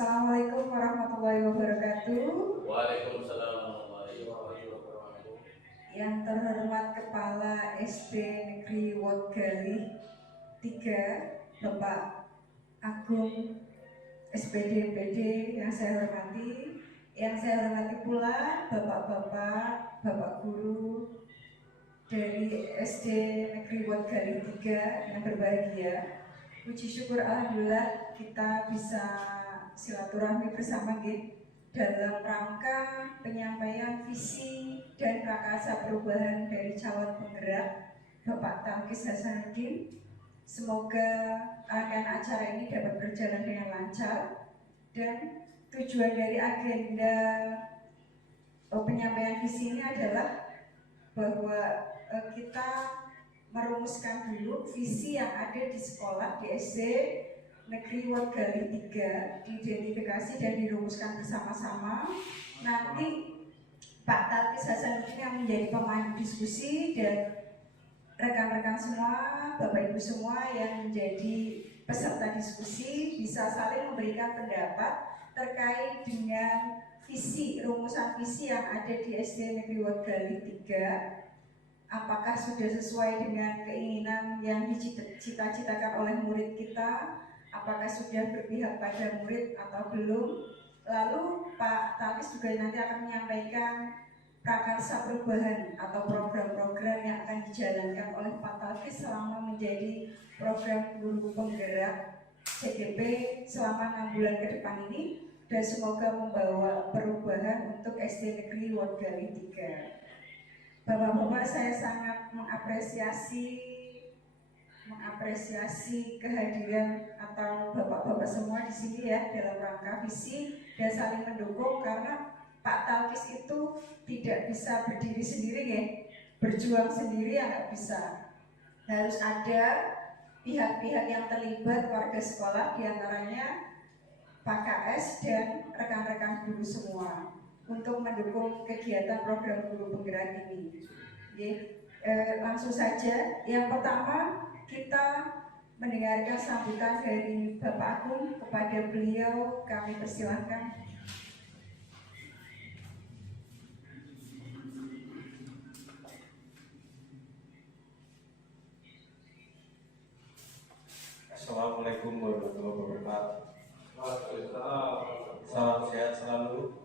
Assalamualaikum warahmatullahi wabarakatuh. Waalaikumsalam warahmatullahi wabarakatuh. Yang terhormat Kepala SD Negeri Wodgali 3, Bapak Agung SPD PD yang saya hormati. Yang saya hormati pula Bapak-bapak, Bapak Guru dari SD Negeri Wodgali 3 yang berbahagia. Puji syukur alhamdulillah kita bisa silaturahmi bersama dalam rangka penyampaian visi dan prakarsa perubahan dari calon penggerak Bapak Talkis Hasanuddin. Semoga rangkaian acara ini dapat berjalan dengan lancar dan tujuan dari agenda penyampaian visi ini adalah bahwa kita merumuskan dulu visi yang ada di sekolah di SD Negeri Wodgali 3, diidentifikasi dan dirumuskan bersama-sama. Nanti Pak Talkis Hasanuddin yang menjadi pemandu diskusi dan rekan-rekan semua, Bapak Ibu semua yang menjadi peserta diskusi bisa saling memberikan pendapat terkait dengan rumusan visi yang ada di SD Negeri Wodgali 3. Apakah sudah sesuai dengan keinginan yang dicita-citakan oleh murid kita? Apakah sudah berpihak pada murid atau belum? Lalu Pak Talkis juga nanti akan menyampaikan prakarsa perubahan atau program-program yang akan dijalankan oleh Pak Talkis selama menjadi program guru penggerak CGP selama 6 bulan ke depan ini, dan semoga membawa perubahan untuk SD Negeri Wodgali 3. Bapak-bapak, saya sangat mengapresiasi kehadiran atau bapak-bapak semua di sini ya dalam rangka visi dan saling mendukung, karena Pak Talkis itu tidak bisa berdiri sendiri ya, berjuang sendiri ya nggak bisa. Harus ada pihak-pihak yang terlibat, warga sekolah, diantaranya Pak KS dan rekan-rekan guru semua, untuk mendukung kegiatan program guru penggerak ini. Langsung saja, yang pertama kita mendengarkan sambutan dari Bapak Agung. Kepada beliau kami persilahkan. Assalamualaikum warahmatullahi wabarakatuh. Salam sehat selalu.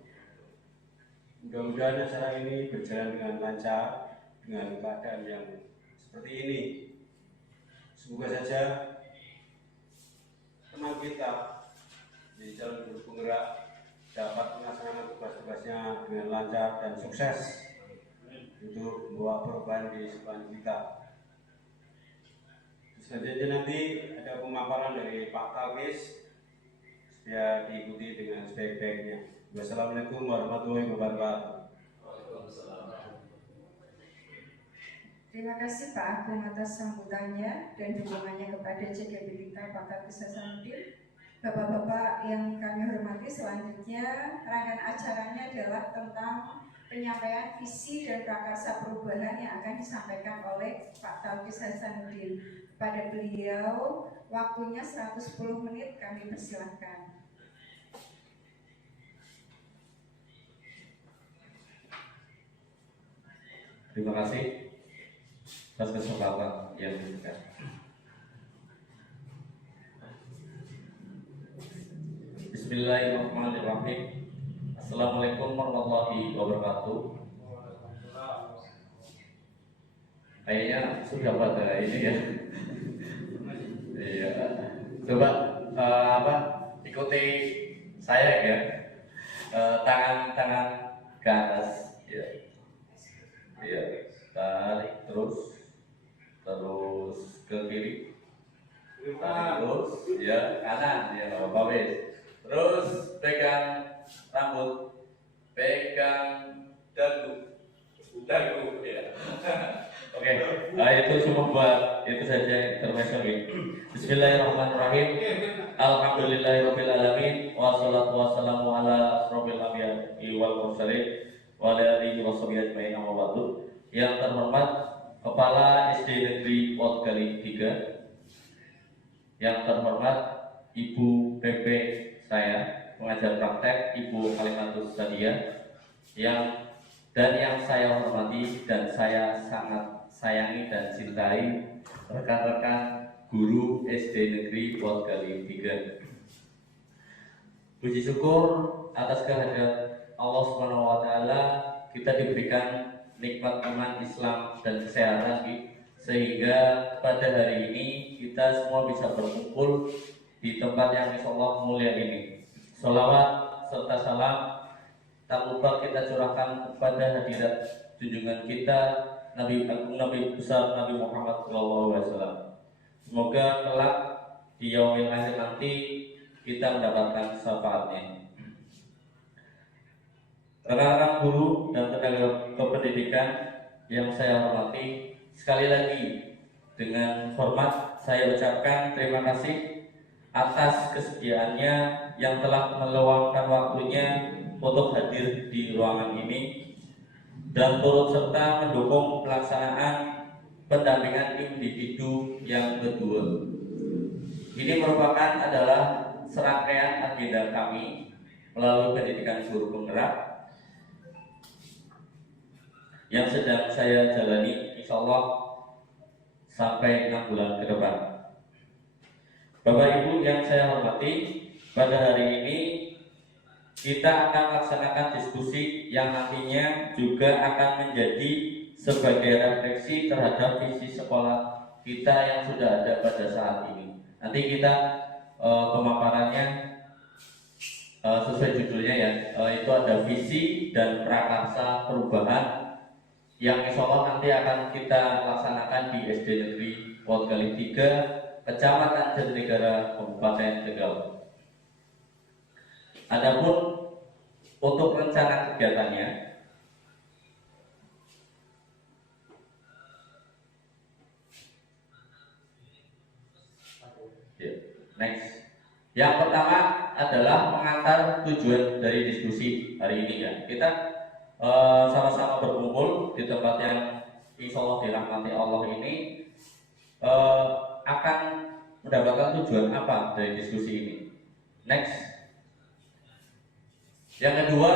Mudah-mudahan acara ini berjalan dengan lancar, dengan keadaan yang seperti ini. Semoga saja teman kita di calon guru penggerak dapat melaksanakan tugas-tugasnya dengan lancar dan sukses untuk membawa perubahan di sekolah kita. Selanjutnya nanti ada pemaparan dari Pak Talkis, supaya diikuti dengan sebaik-baiknya. Wassalamualaikum warahmatullahi wabarakatuh. Terima kasih Pak Agung atas sambutannya dan dukungannya kepada CGP kita Pak Talkis Hasanuddin. Bapak-bapak yang kami hormati, selanjutnya rangkaian acaranya adalah tentang penyampaian visi dan prakarsa perubahan yang akan disampaikan oleh Pak Talkis Hasanuddin. Pada beliau waktunya 110 menit, kami persilahkan. Terima kasih atas kesempatan yang diberikan. Bismillahirrahmanirrahim. Assalamualaikum warahmatullahi wabarakatuh. Kayaknya sudah pada ini ya. Iya. Coba ikuti saya ya. Tangan ke atas. Ya. Iya, tarik terus ke kiri, tarik terus, ya kanan, ya apa terus pegang rambut, pegang dagu, ya. Oke, nah itu cuma buat itu saja intermezzo ini. Bismillahirrahmanirrahim. Alhamdulillahirabbil alamin. Wassalatu wassalamu ala asrofil anbiya'i wal mursalin wa ala alihi washabihi ajmain, amma ba'du. Yang terhormat Kepala SD Negeri Wodgali 3, yang terhormat Ibu PP saya, pengajar praktek Ibu Kalimatus Sadia yang saya hormati dan saya sangat sayangi dan cintai rekan-rekan guru SD Negeri Wodgali 3. Puji syukur atas kehadirat Allah Subhanahu wa taala kita diberikan nikmat iman, Islam dan kesehatan sehingga pada hari ini kita semua bisa berkumpul di tempat yang insyaallah mulia ini. Sholawat serta salam tak lupa kita curahkan kepada hadirat junjungan kita Nabi Agung Nabi besar Nabi Muhammad SAW. Semoga kelak di yaumil akhir nanti kita mendapatkan syafaatnya. Rekan-rekan guru dan tenaga kependidikan yang saya hormati, sekali lagi dengan hormat saya ucapkan terima kasih atas kesediaannya yang telah meluangkan waktunya untuk hadir di ruangan ini dan turut serta mendukung pelaksanaan pendampingan individu yang kedua. Ini merupakan adalah serangkaian agenda kami melalui pendidikan guru penggerak yang sedang saya jalani insyaallah sampai 6 bulan ke depan. Bapak Ibu yang saya hormati, pada hari ini kita akan melaksanakan diskusi yang nantinya juga akan menjadi sebagai refleksi terhadap visi sekolah kita yang sudah ada pada saat ini. Nanti kita pemaparannya sesuai judulnya ya, itu ada visi dan prakarsa perubahan yang insyaallah nanti akan kita laksanakan di SD Negeri Wodgali 3, Kecamatan Jatinegara, Kabupaten Tegal. Adapun untuk rencana kegiatannya, next. Yang pertama adalah mengantar tujuan dari diskusi hari ini ya. Kita sama-sama berkumpul di tempat yang insyaallah dirahmati Allah ini akan mendapatkan tujuan apa dari diskusi ini. Next. Yang kedua,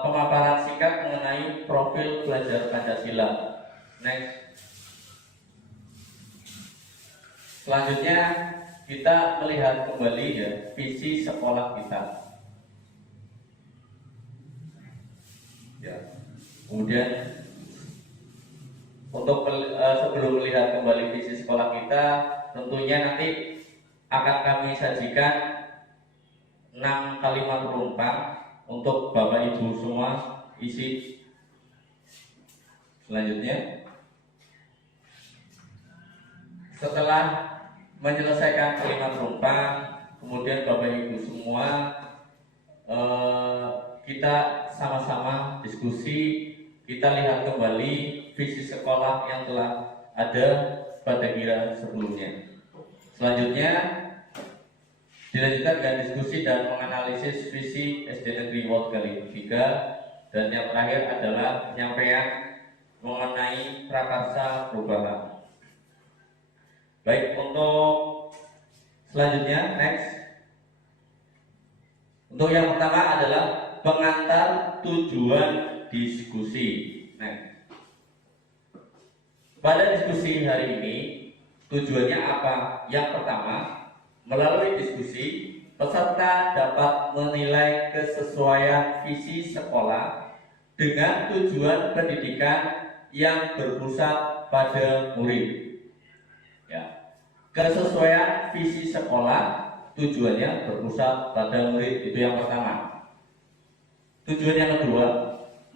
pemaparan singkat mengenai profil belajar Pancasila. Next. Selanjutnya kita melihat kembali ya visi sekolah kita. Ya. Kemudian untuk sebelum melihat kembali visi sekolah kita, tentunya nanti akan kami sajikan 6 kalimat penumpang untuk Bapak Ibu semua isi. Selanjutnya, setelah menyelesaikan kalimat penumpang, kemudian Bapak Ibu semua kita sama-sama diskusi, kita lihat kembali visi sekolah yang telah ada pada kira sebelumnya. Selanjutnya dilanjutkan dengan diskusi dan menganalisis visi SD Negeri Wodgali 3, dan yang terakhir adalah penyampaian mengenai prakarsa perubahan. Baik, untuk selanjutnya next. Untuk yang pertama adalah pengantar tujuan diskusi. Next. Pada diskusi hari ini tujuannya apa? Yang pertama, melalui diskusi, peserta dapat menilai kesesuaian visi sekolah dengan tujuan pendidikan yang berpusat pada murid. Ya. Kesesuaian visi sekolah tujuannya berpusat pada murid, itu yang pertama. Tujuan yang kedua,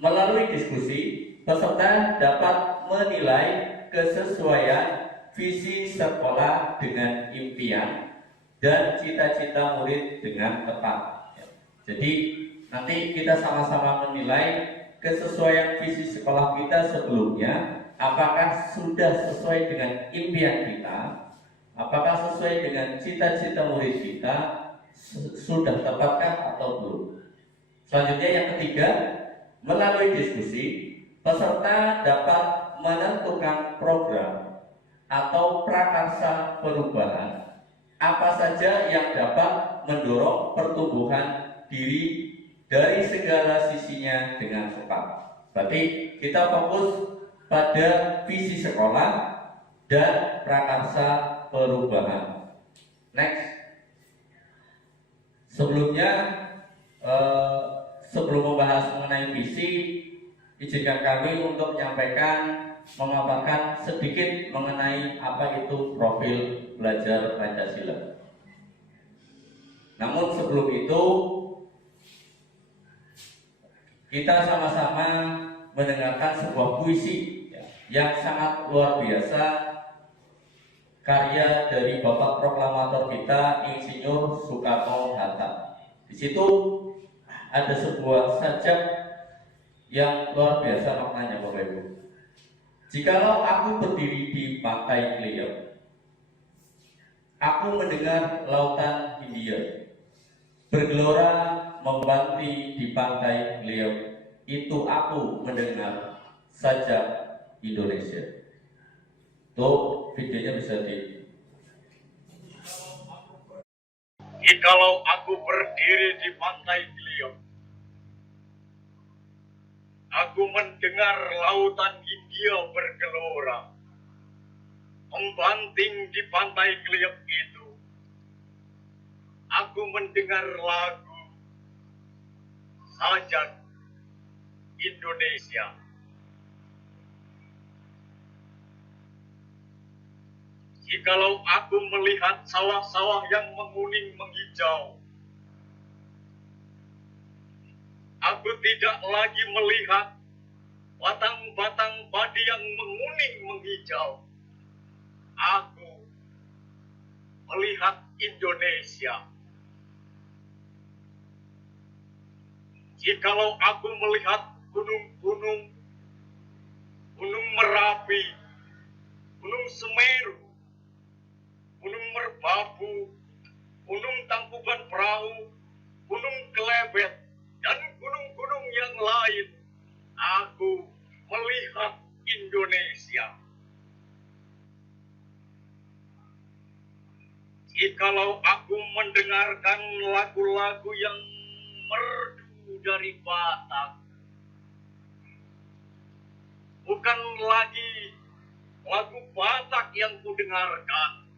melalui diskusi, peserta dapat menilai kesesuaian visi sekolah dengan impian dan cita-cita murid dengan tepat. Jadi nanti kita sama-sama menilai kesesuaian visi sekolah kita sebelumnya, apakah sudah sesuai dengan impian kita, apakah sesuai dengan cita-cita murid kita, sudah tepatkah atau belum. Selanjutnya yang ketiga, melalui diskusi, peserta dapat menentukan program atau prakarsa perubahan apa saja yang dapat mendorong pertumbuhan diri dari segala sisinya dengan cepat. Berarti kita fokus pada visi sekolah dan prakarsa perubahan. Next. Sebelumnya, sebelum membahas mengenai visi, izinkan kami untuk memaparkan sedikit mengenai apa itu profil belajar Pancasila. Namun sebelum itu, kita sama-sama mendengarkan sebuah puisi yang sangat luar biasa, karya dari Bapak Proklamator kita, Insinyur Soekarno-Hatta. Di situ ada sebuah sajak yang luar biasa maknanya, Bapak Ibu. Jikalau aku berdiri di pantai Kleo, aku mendengar lautan Hindia bergelora membanti di pantai Kleo, itu aku mendengar sajak Indonesia. Tuh videonya bisa di. Jikalau aku berdiri di pantai Kleo, aku mendengar lautan Hindia bergelora membanting di pantai Kleo itu. Aku mendengar lagu sajak Indonesia. Jikalau aku melihat sawah-sawah yang menguning menghijau, aku tidak lagi melihat batang-batang padi yang menguning menghijau. Aku melihat Indonesia. Jikalau aku melihat gunung-gunung, Gunung Merapi, Gunung Semeru, Gunung Merbabu, Gunung Tangkuban Perahu, Gunung Kelebet, dan gunung-gunung yang lain, aku melihat Indonesia. Jikalau aku mendengarkan lagu-lagu yang merdu dari Batak, bukan lagi lagu Batak yang kudengarkan,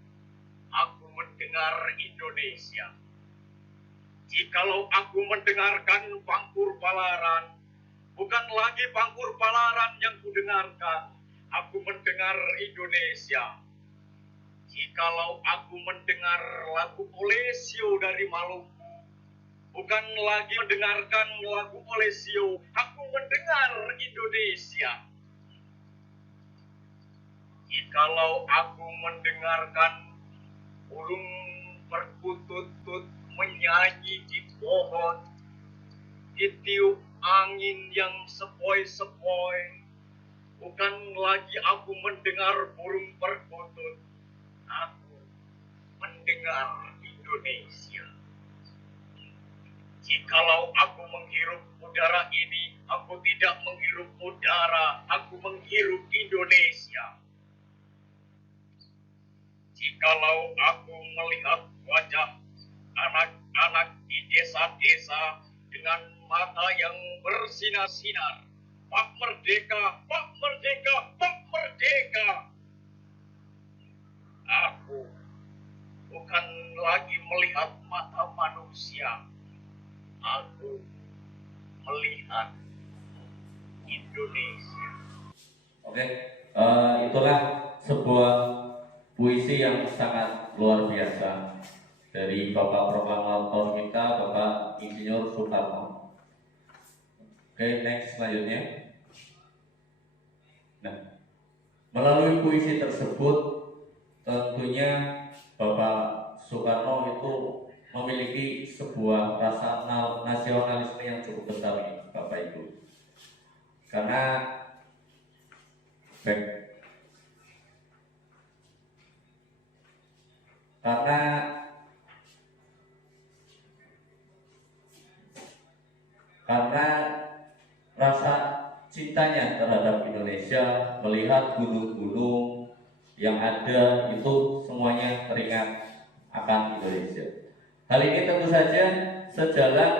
aku mendengar Indonesia. Jikalau aku mendengarkan Pangkur Palaran, bukan lagi Pangkur Palaran yang kudengarkan, aku mendengar Indonesia. Jikalau aku mendengar lagu Olesio dari Maluku, bukan lagi mendengarkan lagu Olesio, aku mendengar Indonesia. Jikalau aku mendengarkan burung perkutut menyanyi di pohon, ditiup angin yang sepoi-sepoi, bukan lagi aku mendengar burung perkutut, aku mendengar Indonesia. Jikalau aku menghirup udara ini, aku tidak menghirup udara, aku menghirup Indonesia. Jikalau aku melihat wajah anak-anak di desa-desa dengan mata yang bersinar-sinar, Pak Merdeka, Pak Merdeka, Pak Merdeka, aku bukan lagi melihat mata manusia, aku melihat Indonesia. Oke, itulah sebuah puisi yang sangat luar biasa dari Bapak Proklamator kita, Bapak Insinyur Soekarno. Oke, next selanjutnya. Nah, melalui puisi tersebut tentunya Bapak Soekarno itu memiliki sebuah rasa nasionalisme yang cukup besar nih, Bapak Ibu. Karena rasa cintanya terhadap Indonesia, melihat gunung-gunung yang ada itu semuanya teringat akan Indonesia. Hal ini tentu saja sejalan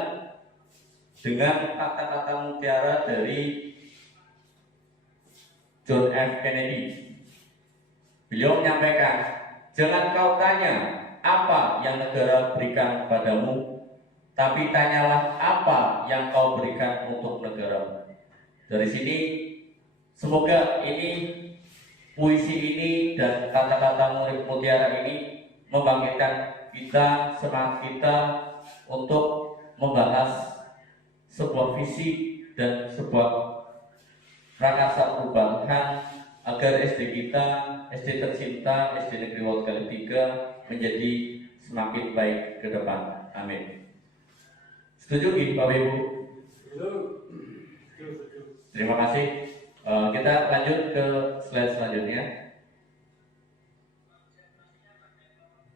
dengan kata-kata mutiara dari John F. Kennedy. Beliau menyampaikan, jangan kau tanya apa yang negara berikan padamu, tapi tanyalah apa yang kau berikan untuk negara. Dari sini, semoga puisi ini dan kata-kata murid mutiara ini membangkitkan kita, semangat kita untuk membahas sebuah visi dan sebuah prakarsa perubahan agar SD kita, SD tercinta, SD Negeri Wot Kali 3 menjadi semakin baik ke depan. Amin. Setuju Bapak Ibu? Terima kasih. Kita lanjut ke slide selanjutnya.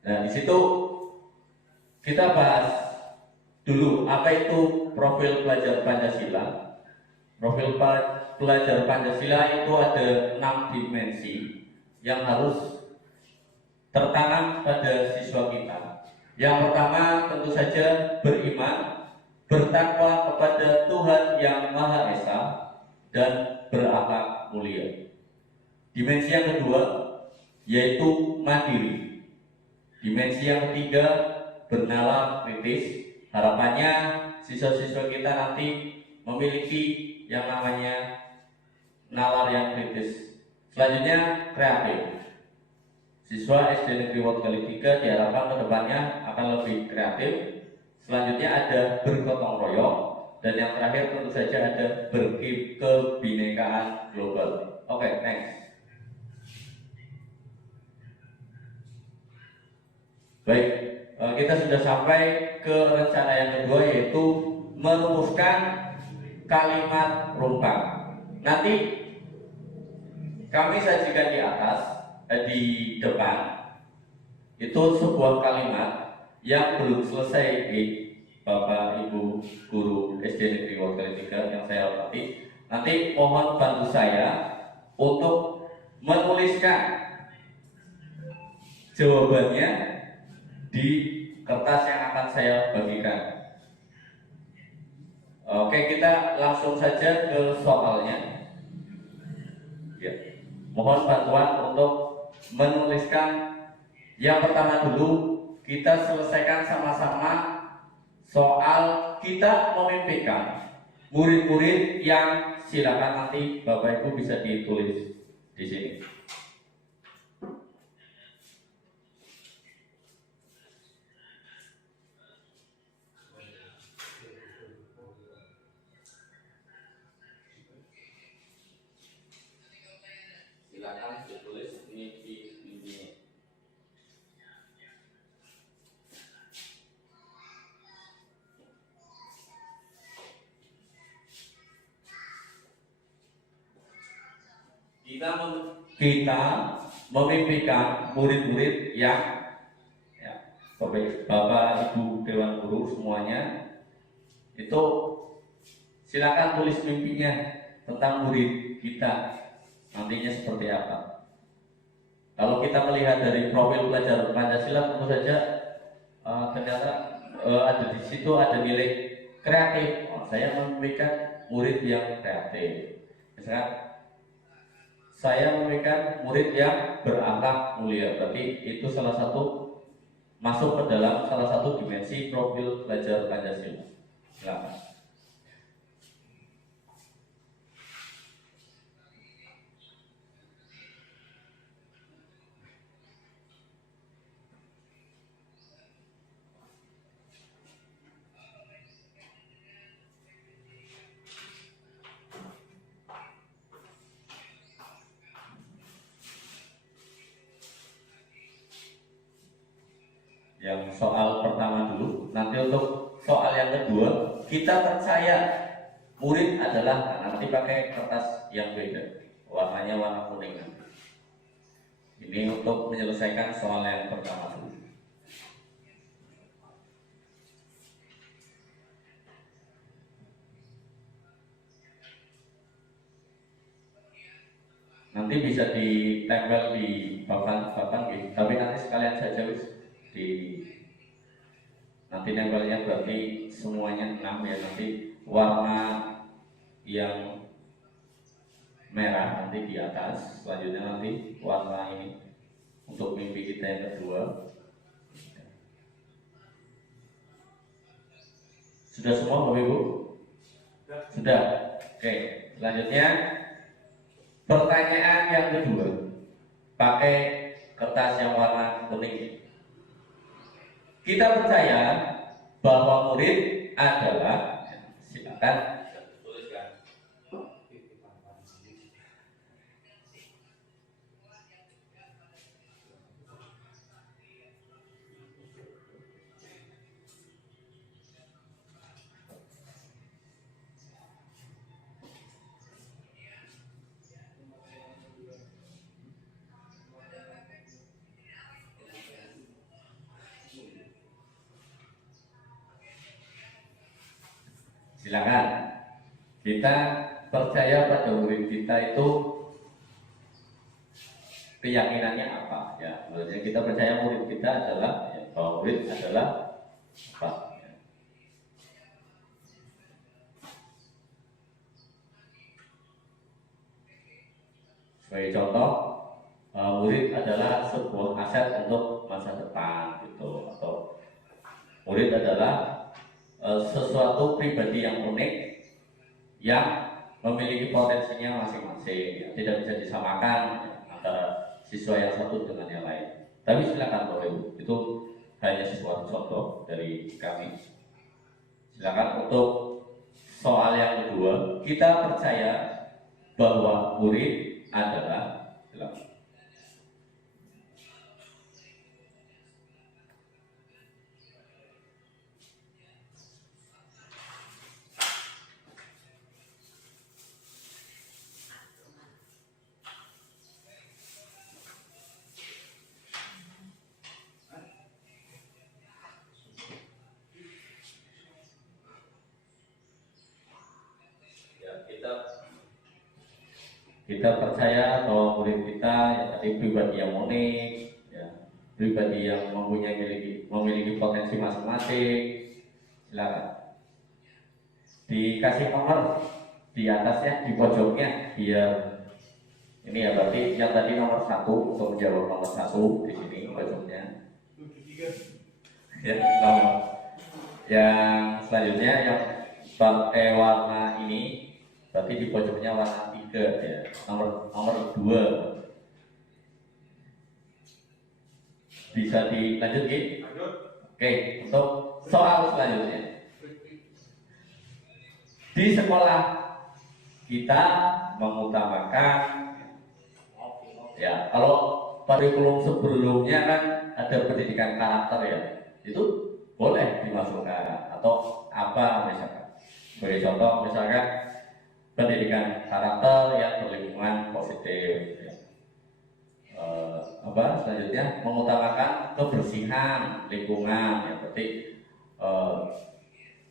Nah, di situ kita bahas dulu apa itu profil pelajar Pancasila. Profil pelajar Pancasila itu ada 6 dimensi yang harus tertanam pada siswa kita. Yang pertama tentu saja beriman, bertakwa kepada Tuhan yang Maha Esa, dan berakhlak mulia. Dimensi yang kedua yaitu mandiri. Dimensi yang ketiga bernalar kritis. Harapannya siswa-siswa kita nanti memiliki yang namanya nalar yang kritis. Selanjutnya kreatif. Siswa SD Negeri Wot Kali 3 diharapkan kedepannya akan lebih kreatif. Selanjutnya ada bergotong royong, dan yang terakhir tentu saja ada berkebinekaan global. Oke, next. Baik, kita sudah sampai ke rencana yang kedua, yaitu merumuskan kalimat rumpang. Nanti kami sajikan di atas, di depan, itu sebuah kalimat yang belum selesai, Bapak Ibu guru SD Negeri Wot Kali 3 yang saya hormati. Nanti mohon bantu saya untuk menuliskan jawabannya di kertas yang akan saya bagikan. Oke, kita langsung saja ke soalnya. Ya. Mohon bantuan untuk menuliskan. Yang pertama dulu, kita selesaikan sama-sama soal kita memimpikan murid-murid yang silakan nanti Bapak Ibu bisa ditulis di sini. Silakan ditulis ini di intinya. Kita memimpikan murid-murid yang Bapak Ibu Dewan Guru semuanya itu silakan tulis mimpinya tentang murid kita nantinya seperti apa. Kalau kita melihat dari profil pelajar Pancasila, tentu saja ternyata ada di situ ada nilai kreatif. Saya memimpikan murid yang kreatif. Misalkan saya memikirkan murid yang berakhlak mulia. Berarti itu salah satu masuk ke dalam salah satu dimensi profil pelajar Pancasila. Silakan. Yang soal pertama dulu. Nanti untuk soal yang kedua, kita percaya murid adalah, nanti pakai kertas yang beda, warnanya warna kuning. Ini untuk menyelesaikan soal yang pertama dulu. Nanti bisa ditempel di papan gitu. Tapi nanti sekalian saja di nanti nempelnya berarti semuanya 6 ya. Nanti warna yang merah nanti di atas, selanjutnya nanti warna ini untuk mimpi kita yang kedua. Sudah semua Bapak Ibu? Sudah. Oke, selanjutnya pertanyaan yang kedua, pakai kertas yang warna kuning. Kita percaya bahwa murid adalah, silakan tuliskan. Silakan. Kita percaya pada murid kita itu keyakinannya apa? Ya, maksudnya kita percaya murid kita adalah bahwa murid adalah apa? Ya. Sebagai contoh, murid adalah sebuah aset untuk masa depan, gitu. Atau murid adalah sesuatu pribadi yang unik yang memiliki potensinya masing-masing, ya. Tidak bisa disamakan antara siswa yang satu dengan yang lain. Tapi silakan Bapak Ibu, itu hanya sesuatu contoh dari kami. Silakan untuk soal yang kedua, kita percaya bahwa murid adalah, silakan. Kita percaya bahwa murid kita yang tadi pribadi yang unik, ya, pribadi yang memiliki potensi masing-masing. Silakan dikasih nomor di atasnya, di pojoknya, biar ini ya, berarti yang tadi nomor 1 untuk menjawab nomor 1 di sini pojoknya. Ya, nomor. Yang selanjutnya yang pakai warna ini berarti di pojoknya warna 3 ya, nomor 2. Bisa dilanjutkan? Oke, untuk soal selanjutnya. Di sekolah kita mengutamakan, ya, kalau kurikulum sebelumnya kan ada pendidikan karakter ya, itu boleh dimasukkan atau apa misalkan. Sebagai contoh misalkan pendidikan karakter yang berlingkungan positif, ya. Selanjutnya mengutamakan kebersihan lingkungan, ya, berarti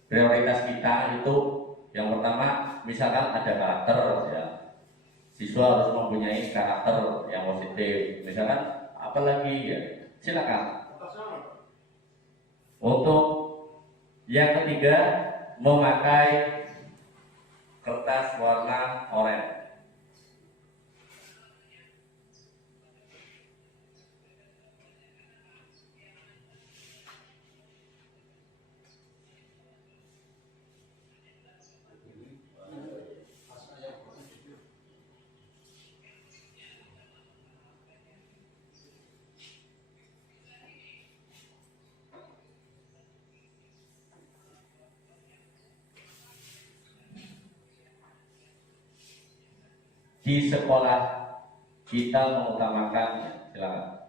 prioritas kita itu yang pertama misalkan ada karakter, ya, siswa harus mempunyai karakter yang positif, misalkan apalagi ya, silakan. Untuk yang ketiga memakai kertas warna oranye. Di sekolah kita mengutamakan, silakan.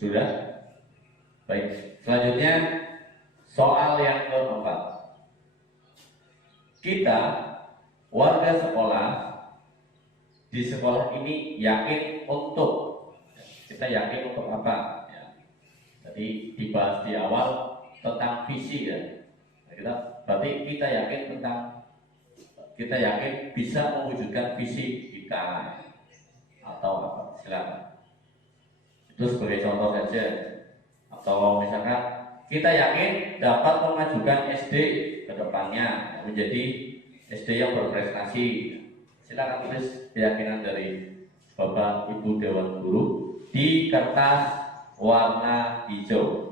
Sudah? Baik. Selanjutnya soal yang keempat. Kita warga sekolah di sekolah ini yakin untuk, kita yakin untuk apa? Ya. Jadi dibahas di awal tentang visi ya. Berarti kita yakin bisa mewujudkan visi kita atau apa? Silakan. Itu sebagai contoh saja. Atau misalkan kita yakin dapat memajukan SD ke depannya menjadi SD yang berprestasi. Silakan tulis keyakinan dari Bapak Ibu Dewan Guru di kertas warna hijau.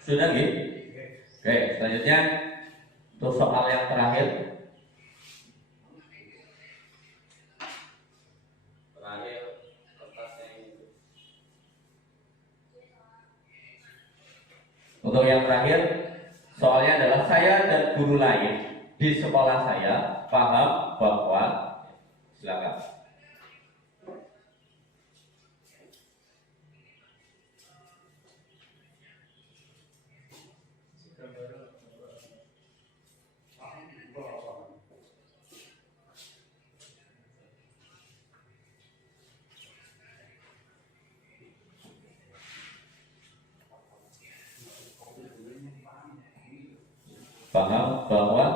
Sudah gitu? Oke, selanjutnya untuk soal yang terakhir. Untuk yang terakhir, soalnya adalah saya dan guru lain di sekolah saya paham bahwa, silakan. Paham bahwa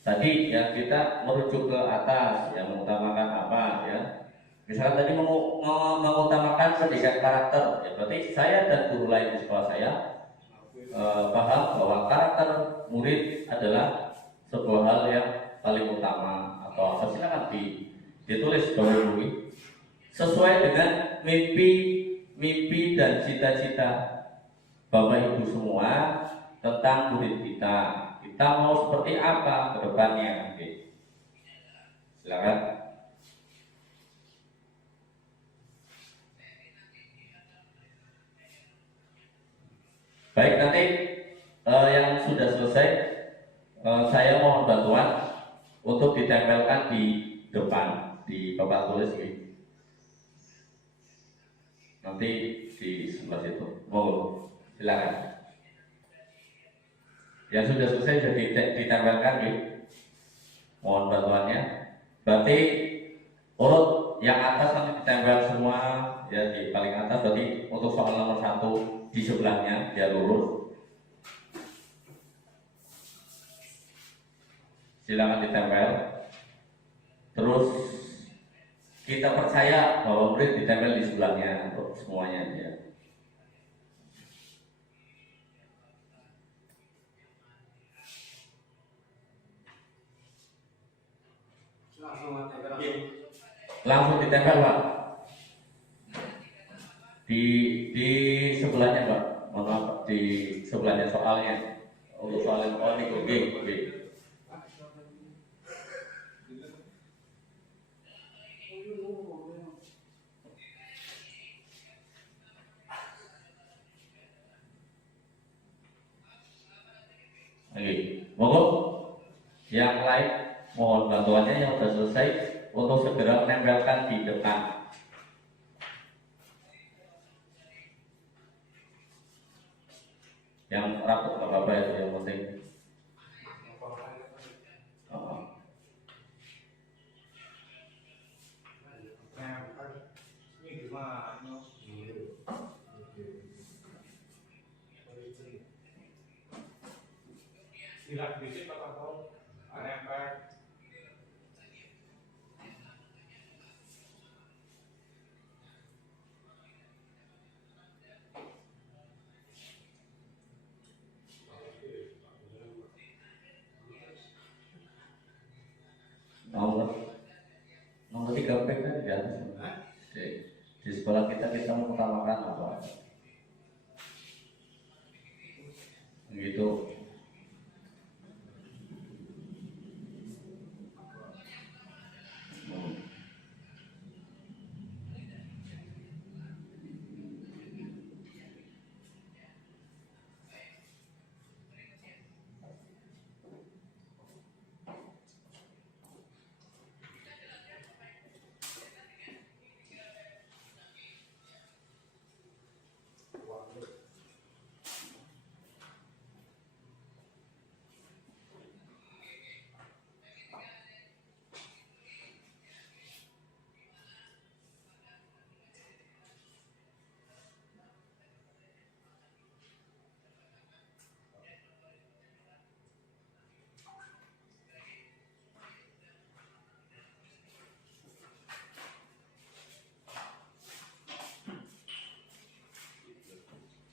tadi yang kita merujuk ke atas, yang mengutamakan apa ya? Misalkan tadi mengutamakan pendidikan karakter, ya berarti saya dan guru lain di sekolah saya paham bahwa karakter murid adalah sebuah hal yang paling utama atau apa, silakan ditulis bahwa sesuai dengan mimpi dan cita-cita Bapak Ibu semua tentang murid kita mau seperti apa ke depannya. Oke. Silakan. Baik, nanti yang sudah selesai saya mohon bantuan untuk ditempelkan di depan di papan tulis ini. Nanti di sebelah situ. Mohon silakan. Yang sudah selesai jadi ditempelkan ya. Mohon bantuannya. Berarti urut yang atas nanti ditempel semua ya di paling atas. Berarti untuk soal nomor 1 di sebelahnya dia lurus. silakan ditempel. Terus kita percaya bahwa murid ditempel di sebelahnya untuk semuanya ya. Langsung ditempel Pak. Di sebelahnya Pak. Mohon maaf Pak, di sebelahnya soalnya. Untuk soalnya oke. Oke, monggo yang lain mohon bantuannya yang sudah selesai untuk segera menempelkan di depan. Yang rapat apa itu yang penting. Tidak bisik atau nempel. Nomor 3 PK di atas. Di sekolah kita mengutamakan apa? Gitu.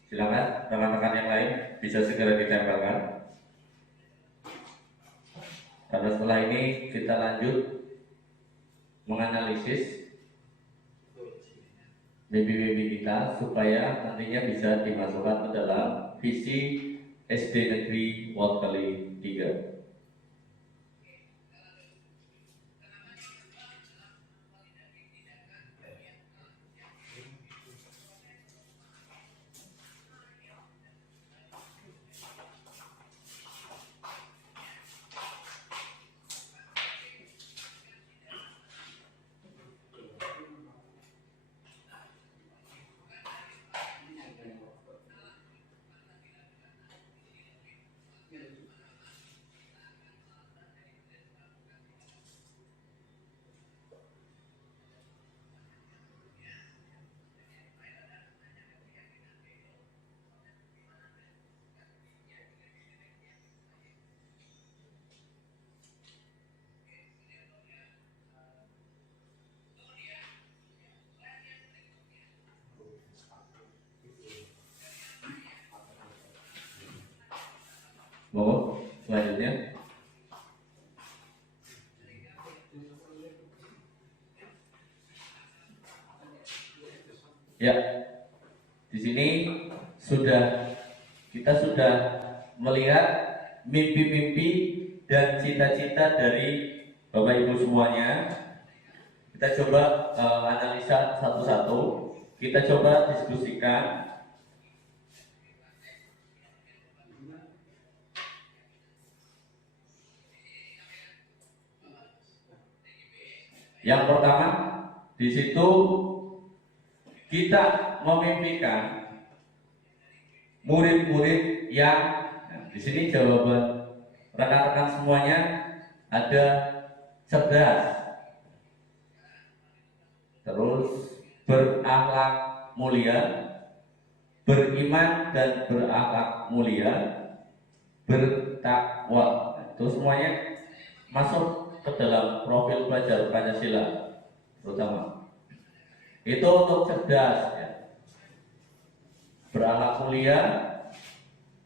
Silakan rekan-rekan yang lain bisa segera ditempelkan. Karena setelah ini kita lanjut menganalisis mimpi-mimpi kita supaya nantinya bisa dimasukkan ke dalam visi SD Negeri Ward Kali 3. Monggo selanjutnya. Ya, di sini kita sudah melihat mimpi-mimpi dan cita-cita dari Bapak Ibu semuanya. Kita coba analisa satu-satu. Kita coba diskusikan. Yang pertama, di situ kita memimpikan murid-murid yang di sini jawaban rekan-rekan semuanya ada cerdas, terus berakhlak mulia, beriman dan berakhlak mulia, bertakwa. Itu semuanya masuk ke dalam profil pelajar Pancasila terutama. Itu untuk cerdas, ya, berakhlak mulia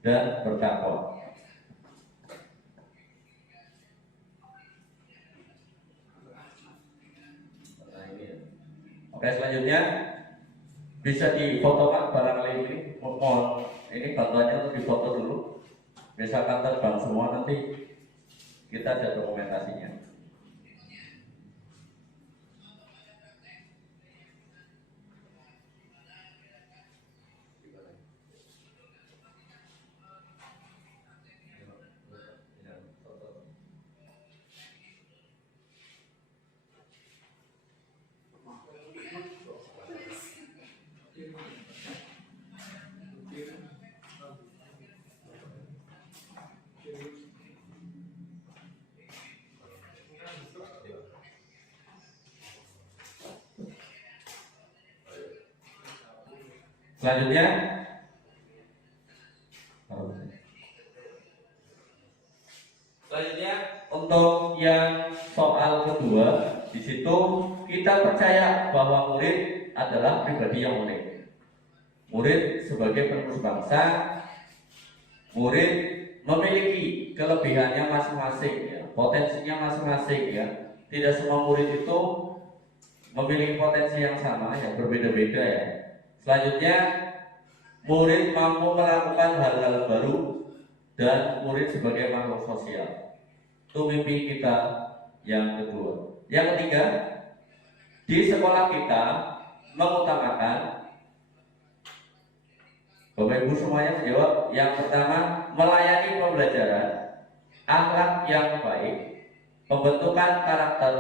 dan bertakwa. Oke, selanjutnya bisa difotokan barangkali ini. Mohon ini bantuannya untuk difoto dulu. Misalkan terbang semua, nanti kita ada dokumentasinya. Selanjutnya, untuk yang soal kedua, di situ kita percaya bahwa murid adalah pribadi yang unik. Murid sebagai penerus bangsa, murid memiliki kelebihannya masing-masing, ya, potensinya masing-masing, ya. Tidak semua murid itu memiliki potensi yang sama, yang berbeda-beda, ya. Selanjutnya, murid mampu melakukan hal-hal baru dan murid sebagai makhluk sosial. Itu mimpi kita yang kedua. Yang ketiga, di sekolah kita mengutamakan, Bapak Ibu semuanya menjawab. Yang pertama, melayani pembelajaran, akhlak yang baik, pembentukan karakter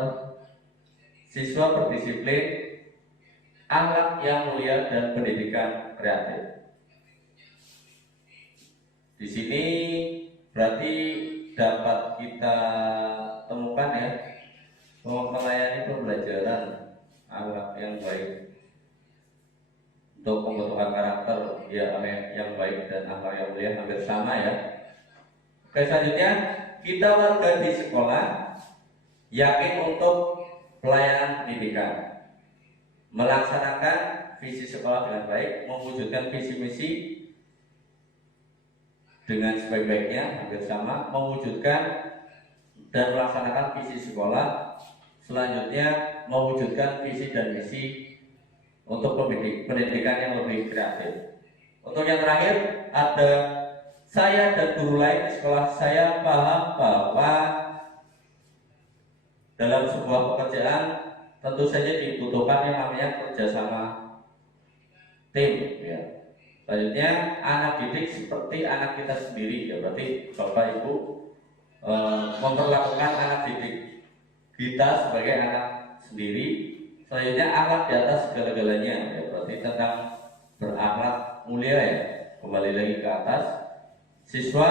siswa berdisiplin, akhlak yang mulia, dan pendidikan kreatif. Di sini berarti dapat kita temukan, ya, melayani pembelajaran, akhlak yang baik, untuk pembentukan karakter ya yang baik, dan akhlak yang mulia, hampir sama, ya. Oke, selanjutnya kita warga di sekolah yakin untuk pelayanan pendidikan, melaksanakan visi sekolah dengan baik, mewujudkan visi misi dengan sebaik-baiknya, hampir sama, mewujudkan dan melaksanakan visi sekolah. Selanjutnya mewujudkan visi dan misi untuk pendidikan yang lebih kreatif. Untuk yang terakhir, ada saya dan guru lain di sekolah saya paham bahwa dalam sebuah pekerjaan tentu saja dibutuhkan yang namanya kerjasama tim, ya. Selanjutnya, anak didik seperti anak kita sendiri, ya. Berarti Bapak Ibu memperlakukan anak didik kita sebagai anak sendiri. Selanjutnya, akhlak di atas segala-galanya, ya. Berarti tentang berakhlak mulia, ya. Kembali lagi ke atas. Siswa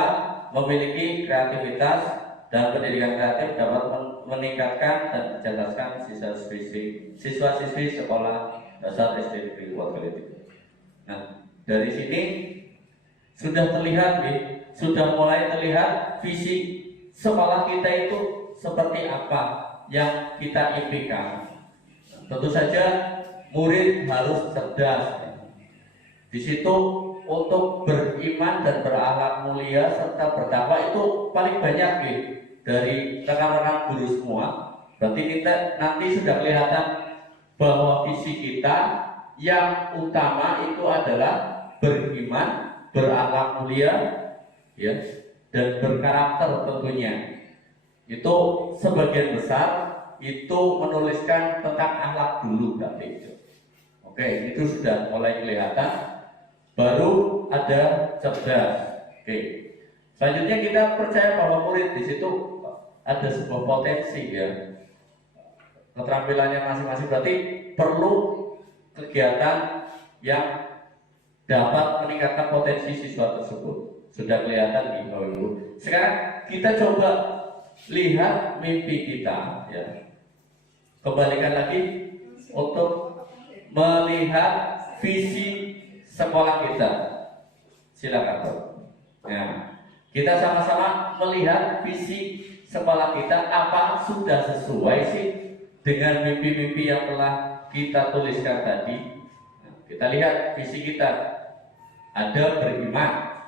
memiliki kreativitas dan pendidikan kreatif dapat meningkatkan dan mencerdaskan siswa-siswi sekolah dasar SD Negeri Wargaliti. Nah, dari sini sudah terlihat, sudah mulai terlihat visi sekolah kita itu seperti apa yang kita impikan. Tentu saja murid harus cerdas. Di situ untuk beriman dan berakhlak mulia serta bertakwa itu paling banyak, dari rekan-rekan guru semua. Berarti kita nanti sudah kelihatan bahwa visi kita yang utama itu adalah beriman, berakhlak mulia, ya, dan berkarakter tentunya. Itu sebagian besar itu menuliskan tentang akhlak dulu, berarti itu. Oke, itu sudah mulai kelihatan. Baru ada cerdas. Oke. Selanjutnya kita percaya bahwa murid di situ ada sebuah potensi, ya. Keterampilannya masing-masing, berarti perlu kegiatan yang dapat meningkatkan potensi siswa tersebut. Sudah kelihatan di bawah Ibu. Sekarang kita coba lihat mimpi kita, ya. Kembalikan lagi untuk melihat visi sekolah kita. Silakan, Pak. Ya. Kita sama-sama melihat visi sekolah kita apa sudah sesuai sih dengan mimpi-mimpi yang telah kita tuliskan tadi. Kita lihat visi kita, ada beriman,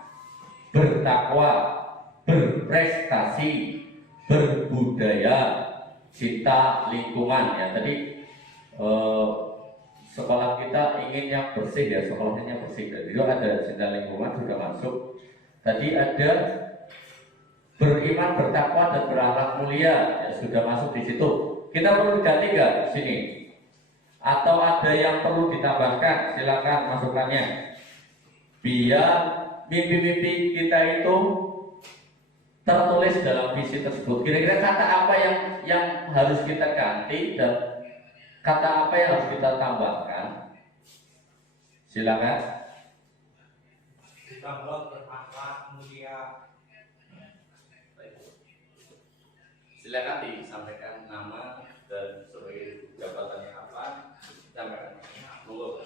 bertakwa, berprestasi, berbudaya, cinta lingkungan. Ya tadi sekolah kita inginnya bersih ya, sekolahnya bersih. Jadi ada cinta lingkungan sudah masuk. Tadi ada beriman, bertakwa, dan berakhlak mulia, ya, sudah masuk di situ. Kita perlu diganti nggak di sini? Atau ada yang perlu ditambahkan? Silakan masukannya. Biar mimpi-mimpi kita itu tertulis dalam visi tersebut. Kira-kira kata apa yang harus kita ganti dan kata apa yang harus kita tambahkan? Silakan. Ditambah berakhlak mulia. Silakan disampaikan nama dan sebagai jabatannya apa. Sampaikan. Monggo.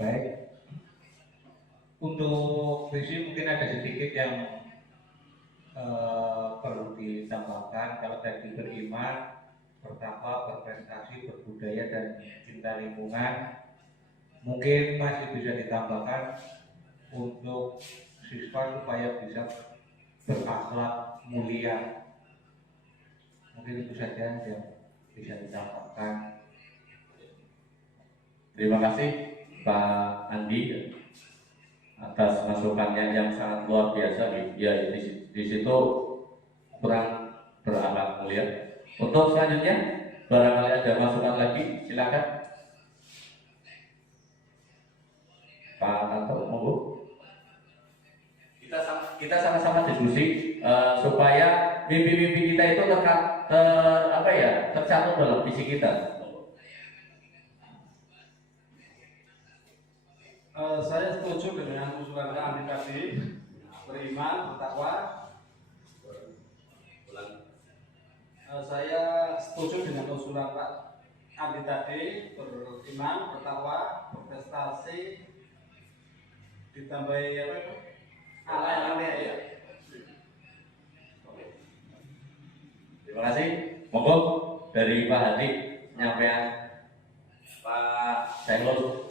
Baik. Untuk visi mungkin ada sedikit yang perlu ditambahkan. Kalau tadi beriman, bertakwa, berprestasi, berbudaya, dan cinta lingkungan, mungkin masih bisa ditambahkan untuk siswa supaya bisa berakhlak mulia. Mungkin itu saja yang bisa ditambahkan. Terima kasih Pak Andi atas masukannya yang sangat luar biasa. Ya di situ kurang berakhlak mulia. Untuk selanjutnya barangkali ada masukan lagi, silakan Pak Tato, monggo. Kita sama-sama diskusi supaya mimpi-mimpi kita itu tercantum dalam visi kita. Saya setuju dengan usulan Kak Andi tadi, beriman, bertakwa. Saya setuju dengan usulan Pak Andi tadi, beriman, bertakwa, berprestasi, ditambahi apa itu? Lain-lainnya ya. Terima kasih. Monggo dari Pak Hadi penyampaian Pak Saiful.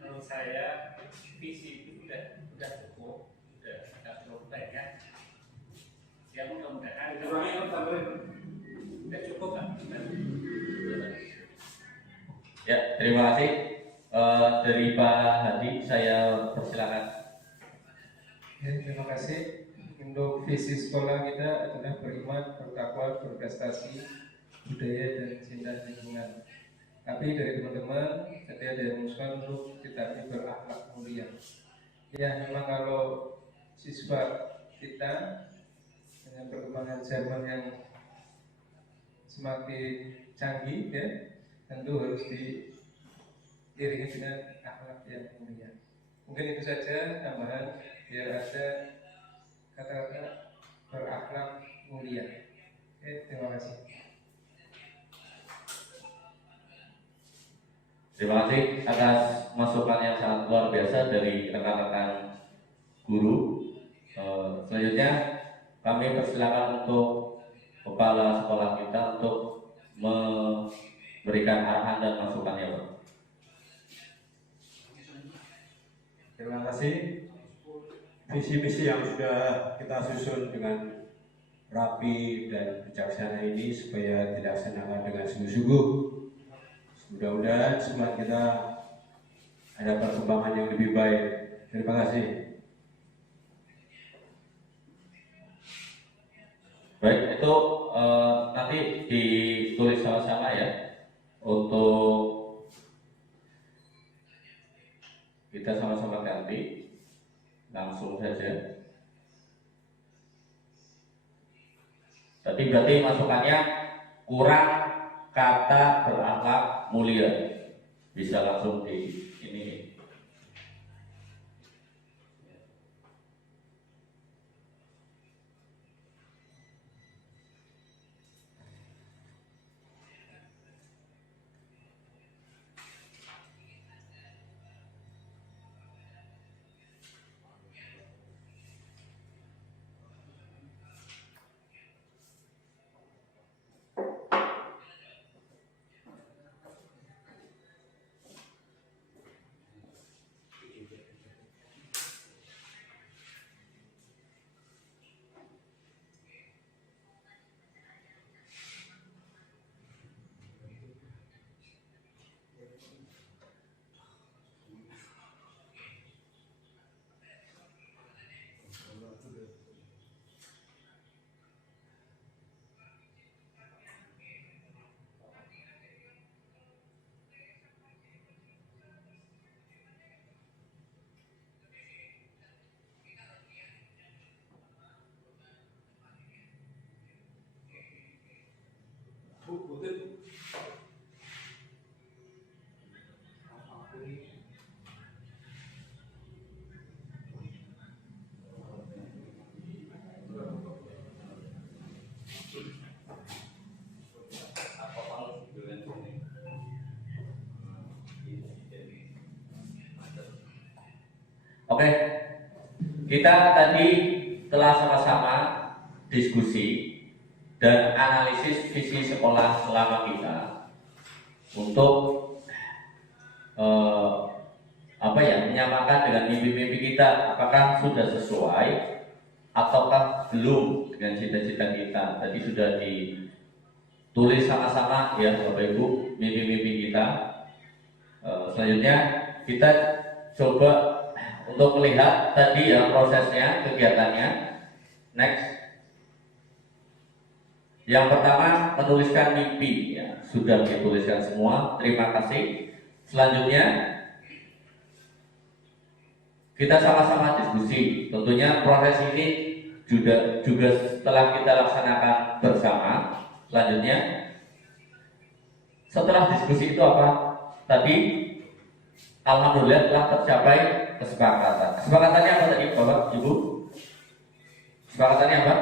Menurut saya visi itu sudah cukup, sudah selesai kan. Ya mudah-mudahan sudah cukup kan. Ya, terima kasih. Dari Pak Hadi saya persilakan. Ya, terima kasih. Untuk visi sekolah kita adalah beriman, bertakwa, berprestasi, budaya, dan cinta lingkungan. Tapi dari teman-teman tadi ada yang mengusulkan untuk kita berakhlak mulia. Ya, memang kalau siswa kita dengan perkembangan zaman yang semakin canggih, ya, tentu harus diiringi dengan akhlak yang mulia. Mungkin itu saja tambahan biar ada kata-kata berakhlak mulia. Oke, terima kasih. Terima kasih atas masukan yang sangat luar biasa dari rekan-rekan guru. Selanjutnya kami persilakan untuk kepala sekolah kita untuk memberikan arahan dan masukannya, Pak. Terima kasih. Visi-visi yang sudah kita susun dengan rapi dan bijaksana ini supaya dilaksanakan dengan sungguh-sungguh. Mudah-mudahan semua kita ada perkembangan yang lebih baik. Terima kasih. Baik, itu nanti ditulis sama-sama ya untuk kita sama-sama ganti langsung saja. Tadi berarti masukannya kurang kata berakhlak mulia, bisa langsung di ini. kita tadi telah sama-sama diskusi dan analisis visi sekolah selama kita untuk menyamakan dengan mimpi-mimpi kita, apakah sudah sesuai ataukah belum dengan cita-cita kita. Tadi sudah ditulis sama-sama ya Bapak Ibu mimpi-mimpi kita. Selanjutnya kita coba untuk melihat tadi ya prosesnya, kegiatannya. Next. Yang pertama menuliskan mimpi ya, sudah dituliskan semua. Terima kasih. Selanjutnya kita sama-sama diskusi. Tentunya proses ini juga setelah kita laksanakan bersama. Selanjutnya setelah diskusi itu apa? Tadi alhamdulillah telah tercapai kesepakatan. Kesepakatannya apa tadi Bapak Ibu? Kesepakatannya apa?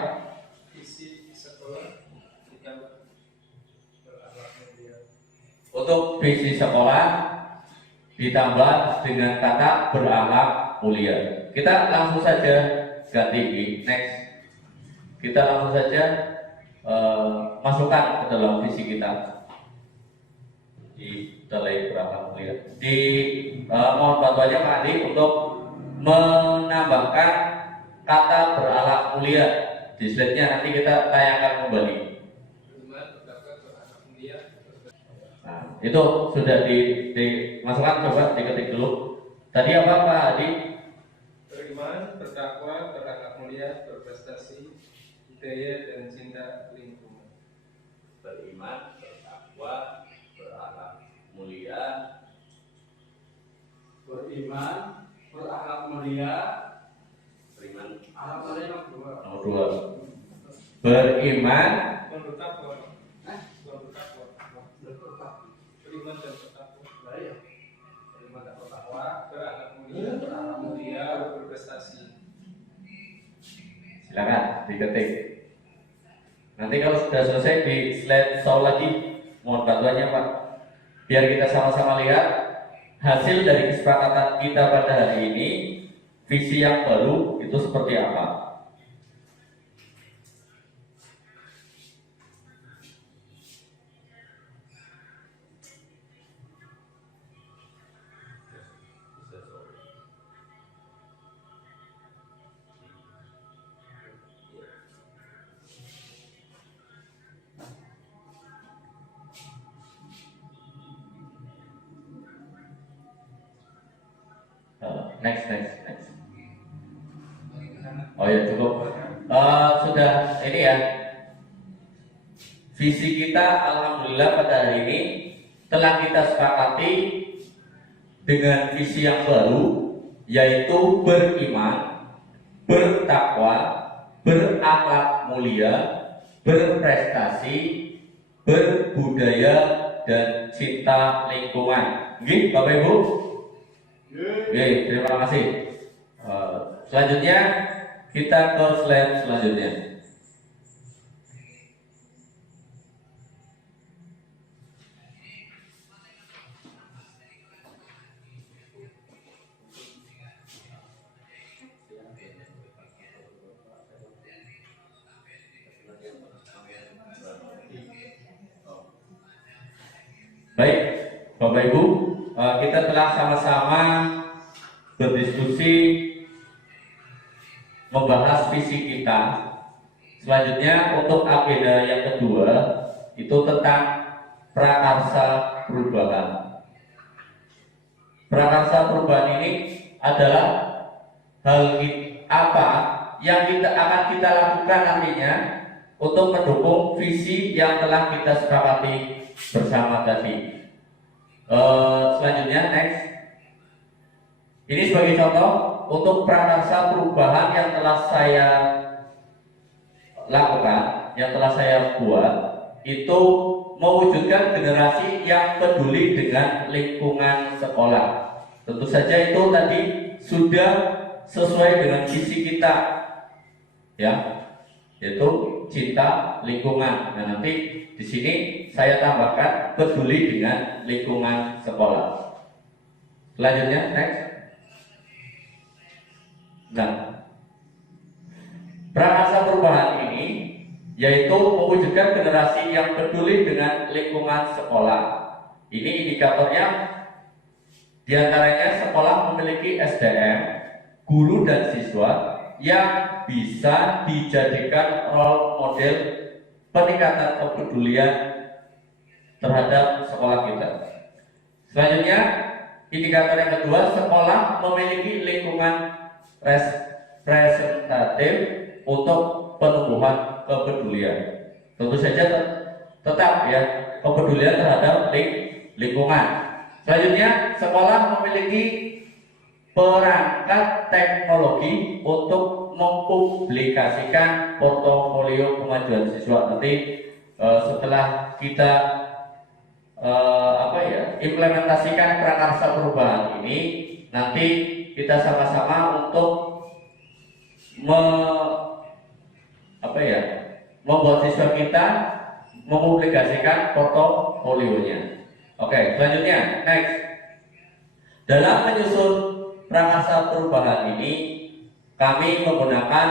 Visi sekolah kita berakhlak mulia. Untuk visi sekolah ditambah dengan kata berakhlak mulia. Kita langsung saja ganti di next. Kita langsung saja masukkan ke dalam visi kita di nilai berakhlak mulia. Mohon bantuannya Pak Adi untuk menambahkan kata berakhlak mulia di slide-nya, nanti kita tayangkan kembali. Nah, itu sudah dimasukkan, coba diketik dulu. Tadi apa Pak Adi? Beriman, bertakwa, berakhlak mulia, berprestasi, budaya dan cinta lingkungan. Beriman, bertakwa, berakhlak mulia. Beriman, berakhlak mulia. Beriman. Akhlak mulia Nomor 2. Beriman, Bertakwa. Beriman dan bertakwa. Beriman dan bertakwa, berakhlak mulia, berprestasi. silakan diketik. Nanti kalau sudah selesai di slide show lagi, mohon bantuannya Pak, biar kita sama-sama lihat hasil dari kesepakatan kita pada hari ini, visi yang baru itu seperti apa. Next. Oh ya cukup. Sudah ini ya. Visi kita alhamdulillah pada hari ini telah kita sepakati dengan visi yang baru, yaitu beriman, bertakwa, berakhlak mulia, berprestasi, berbudaya dan cinta lingkungan. Nggih, Bapak Ibu? Oke, terima kasih. Selanjutnya kita ke slide selanjutnya. Baik, Bapak Ibu, kita telah sama-sama berdiskusi membahas visi kita. Selanjutnya untuk agenda yang kedua itu tentang prakarsa perubahan. Prakarsa perubahan ini adalah hal apa yang akan kita lakukan nantinya untuk mendukung visi yang telah kita sepakati bersama tadi. Selanjutnya next. Ini sebagai contoh untuk prakarsa perubahan yang telah saya lakukan, yang telah saya buat, itu mewujudkan generasi yang peduli dengan lingkungan sekolah. Tentu saja itu tadi sudah sesuai dengan visi kita, ya, yaitu cinta lingkungan. Nah, nanti di sini saya tambahkan peduli dengan lingkungan sekolah. Selanjutnya next. Nah, Prakarsa perubahan ini yaitu mewujudkan generasi yang peduli dengan lingkungan sekolah. Ini indikatornya diantaranya sekolah memiliki SDM, guru dan siswa yang bisa dijadikan role model peningkatan kepedulian terhadap sekolah kita. Selanjutnya, indikator yang kedua, sekolah memiliki lingkungan representatif untuk penumbuhan kepedulian. Tentu saja tetap ya kepedulian terhadap lingkungan. Selanjutnya, sekolah memiliki perangkat teknologi untuk mempublikasikan portofolio kemajuan siswa. Nanti setelah kita implementasikan prakarsa perubahan ini, nanti kita sama-sama untuk membuat siswa kita mempublikasikan portofolionya. Oke, selanjutnya next. Dalam menyusun prakarsa perubahan ini, kami menggunakan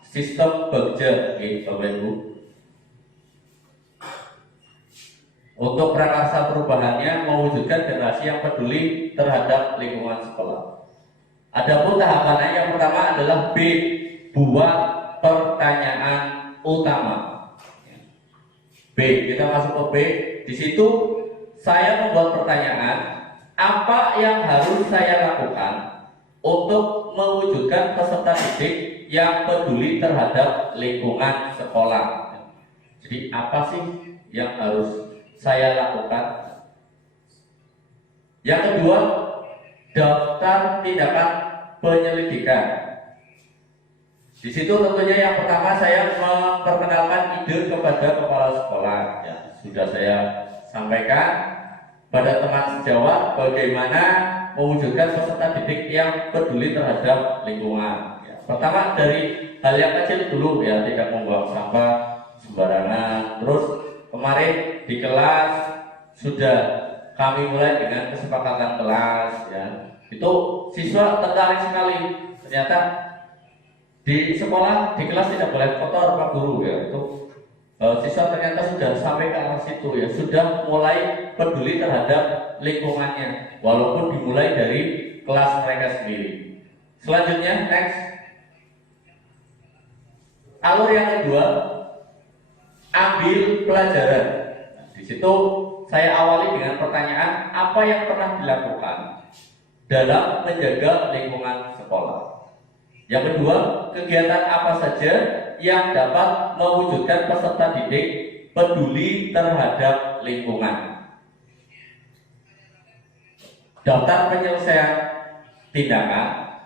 sistem Bagja, Bapak Ibu. Untuk prakarsa perubahannya mewujudkan generasi yang peduli terhadap lingkungan sekolah. Adapun tahapannya yang pertama adalah B, buat pertanyaan utama. B, kita masuk ke B. Di situ saya membuat pertanyaan, apa yang harus saya lakukan untuk mewujudkan peserta didik yang peduli terhadap lingkungan sekolah. Jadi apa sih yang harus saya lakukan? Yang kedua, daftar tindakan penyelidikan. Di situ tentunya yang pertama saya memperkenalkan ide kepada kepala sekolah. Ya, sudah saya sampaikan pada teman sejawat bagaimana mewujudkan peserta didik yang peduli terhadap lingkungan. Ya, pertama dari hal yang kecil dulu ya, tidak membuang sampah sembarangan. Terus kemarin di kelas sudah kami mulai dengan kesepakatan kelas ya. Itu siswa tertarik sekali. Ternyata di sekolah, di kelas tidak boleh kotor Pak Guru ya. Itu siswa ternyata sudah sampai ke arah situ ya, sudah mulai peduli terhadap lingkungannya walaupun dimulai dari kelas mereka sendiri. Selanjutnya next. Alur yang kedua, ambil pelajaran. Di situ saya awali dengan pertanyaan, apa yang pernah dilakukan dalam menjaga lingkungan sekolah? Yang kedua, kegiatan apa saja yang dapat mewujudkan peserta didik peduli terhadap lingkungan? Daftar penyelesaian tindakan.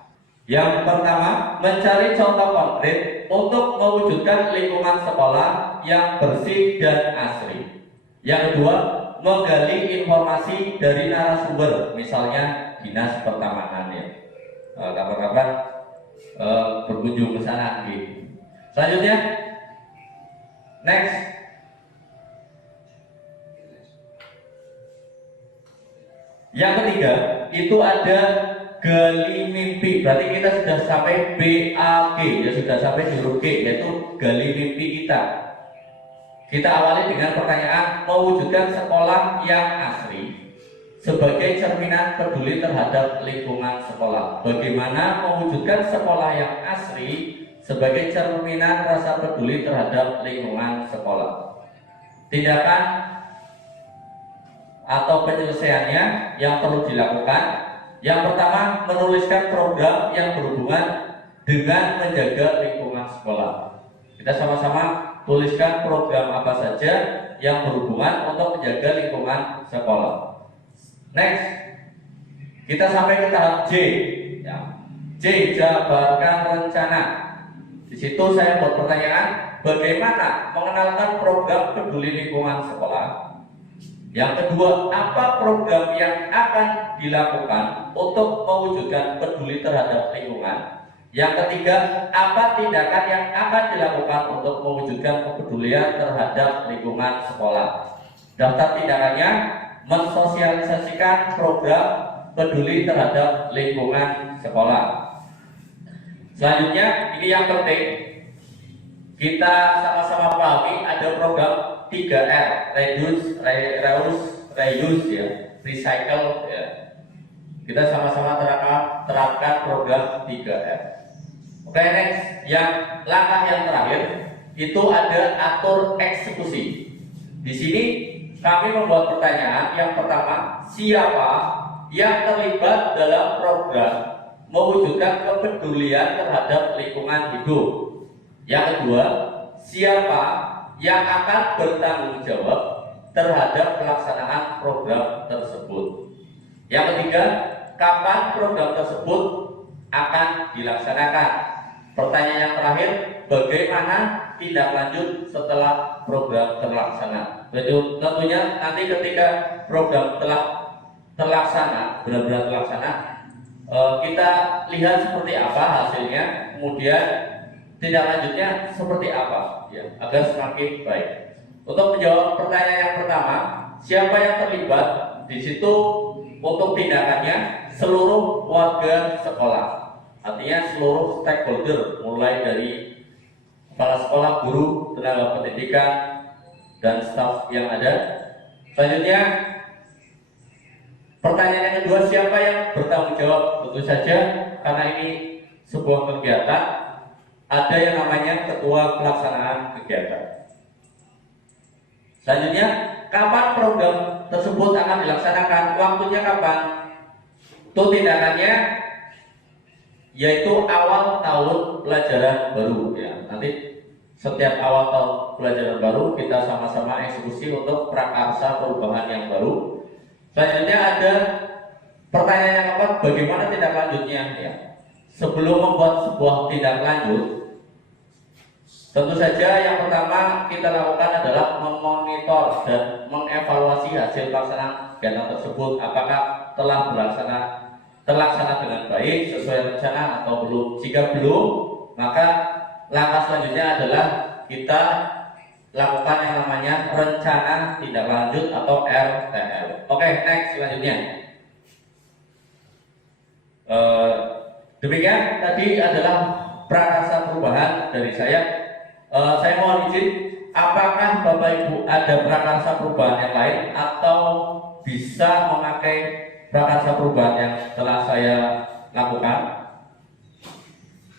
Yang pertama, mencari contoh konkret untuk mewujudkan lingkungan sekolah yang bersih dan asri. Yang kedua, menggali informasi dari narasumber, misalnya dinas pertamanan ya. Kapan-kapan berkunjung ke sana gitu. Selanjutnya, next. Yang ketiga, itu ada gali mimpi. Berarti kita sudah sampai BAG, ya sudah sampai di huruf G, yaitu gali mimpi kita. Kita awali dengan pertanyaan, mewujudkan sekolah yang asri sebagai cerminan peduli terhadap lingkungan sekolah. Bagaimana mewujudkan sekolah yang asri sebagai cerminan rasa peduli terhadap lingkungan sekolah? Tindakan atau penyelesaiannya yang perlu dilakukan. Yang pertama, menuliskan program yang berhubungan dengan menjaga lingkungan sekolah. Kita sama-sama tuliskan program apa saja yang berhubungan untuk menjaga lingkungan sekolah. Next, kita sampai ke tahap J. Ya. J, jabarkan rencana. Di situ saya buat pertanyaan, bagaimana mengenalkan program peduli lingkungan sekolah? Yang kedua, apa program yang akan dilakukan untuk mewujudkan peduli terhadap lingkungan? Yang ketiga, apa tindakan yang akan dilakukan untuk mewujudkan kepedulian terhadap lingkungan sekolah? Daftar tindakannya, mensosialisasikan program peduli terhadap lingkungan sekolah. Selanjutnya, ini yang penting, kita sama-sama pahami ada program 3R, reduce, reuse ya, recycle ya. Kita sama-sama terapkan program 3R. Oke, next, yang langkah yang terakhir itu ada atur eksekusi. Di sini kami membuat pertanyaan. Yang pertama, siapa yang terlibat dalam program mewujudkan kepedulian terhadap lingkungan hidup? Yang kedua, siapa yang akan bertanggung jawab terhadap pelaksanaan program tersebut? Yang ketiga, kapan program tersebut akan dilaksanakan? Pertanyaan yang terakhir, bagaimana tindak lanjut setelah program terlaksana? Tentunya nanti ketika program telah terlaksana, benar-benar terlaksana, kita lihat seperti apa hasilnya, kemudian tindak lanjutnya seperti apa, ya, agar semakin baik. Untuk menjawab pertanyaan yang pertama, siapa yang terlibat? Di situ untuk tindakannya seluruh warga sekolah. Artinya seluruh stakeholder, mulai dari kepala sekolah, guru, tenaga pendidikan, dan staf yang ada. Selanjutnya, pertanyaan yang kedua, siapa yang bertanggung jawab? Tentu saja, karena ini sebuah kegiatan, ada yang namanya ketua pelaksanaan kegiatan. Selanjutnya, kapan program tersebut akan dilaksanakan? Waktunya kapan? Itu tindakannya yaitu awal tahun pelajaran baru ya. Nanti setiap awal tahun pelajaran baru kita sama-sama eksekusi untuk prakarsa perubahan yang baru. Selanjutnya ada pertanyaan yang keempat, bagaimana tindak lanjutnya ya. Sebelum membuat sebuah tindak lanjut, tentu saja yang pertama kita lakukan adalah memonitor dan mengevaluasi hasil pelaksanaan kegiatan tersebut, apakah telah terlaksana dengan baik sesuai rencana atau belum. Jika belum, maka langkah selanjutnya adalah kita lakukan yang namanya rencana tindak lanjut atau RTL. Oke, next selanjutnya. Demikian tadi adalah prakarsa perubahan dari saya. Saya mohon izin, apakah Bapak Ibu ada prakarsa perubahan yang lain atau bisa memakai prakarsa perubahan yang telah saya lakukan?